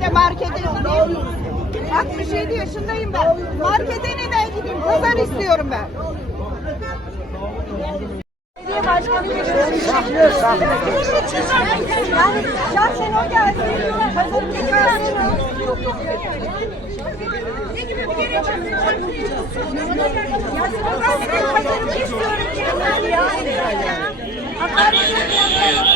de markete gideyim. 67 yaşındayım ben. Markete neden gideyim? Kazan istiyorum ben. Belediye başkanı yaşıyor. Yani şahsen o geldi. Kazan gidiyor. Yazılı ben de kazanımı istiyorum. Yazılı ben de kazanımı istiyorum.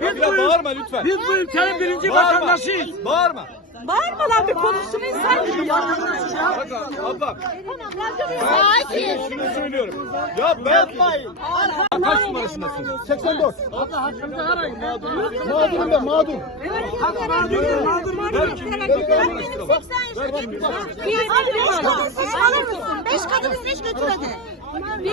Biz ya buyum, bağırma lütfen. Biz bu ülkenin birinci vatandaşıyız. Bağırma. Bağırma lan evet. bir konuşsun insan gibi. Ablam. Sakin. söylüyorum. Ya ben... Yapmayın. Kaç bak. numarasındasınız? 84. 84. 84. 84. 84. 84. 84. Abla hakkında arayın mağdur. Mağdurum ben mağdur. Be, mağdur mağdur. Mağdur mağdur. Mağdur mağdur. Mağdur mağdur. Mağdur mağdur. Mağdur mağdur. Mağdur mağdur. Mağdur mağdur. Mağdur mağdur. Mağdur mağdur.